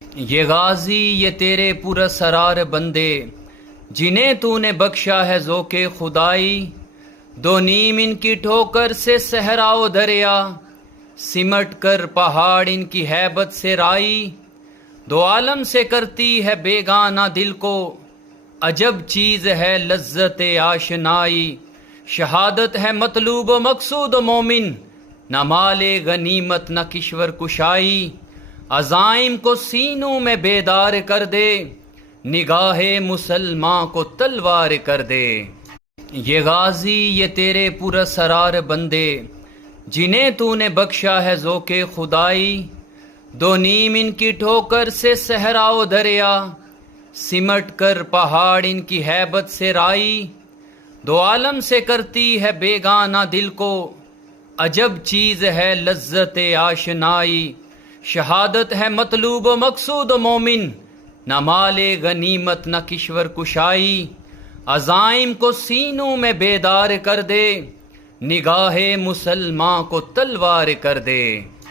یہ غازی یہ تیرے پراسرار بندے جنہیں تو نے بخشا ہے ذوق خدائی، دو نیم ان کی ٹھوکر سے صحرا و دریا، سمٹ کر پہاڑ ان کی ہیبت سے رائی، دو عالم سے کرتی ہے بیگانہ دل کو، عجب چیز ہے لذت آشنائی، شہادت ہے مطلوب و مقصود و مومن، نہ مال غنیمت نہ کشور کشائی، عزائم کو سینوں میں بیدار کر دے، نگاہ مسلمان کو تلوار کر دے۔ یہ غازی یہ تیرے پراسرار بندے جنہیں تو نے بخشا ہے ذوق خدائی، دو نیم ان کی ٹھوکر سے صحرا و دریا، سمٹ کر پہاڑ ان کی ہیبت سے رائی، دو عالم سے کرتی ہے بیگانہ دل کو، عجب چیز ہے لذت آشنائی، شہادت ہے مطلوب و مقصود و مومن، نہ مال غنیمت نہ کشور کشائی، عزائم کو سینوں میں بیدار کر دے، نگاہ مسلمان کو تلوار کر دے۔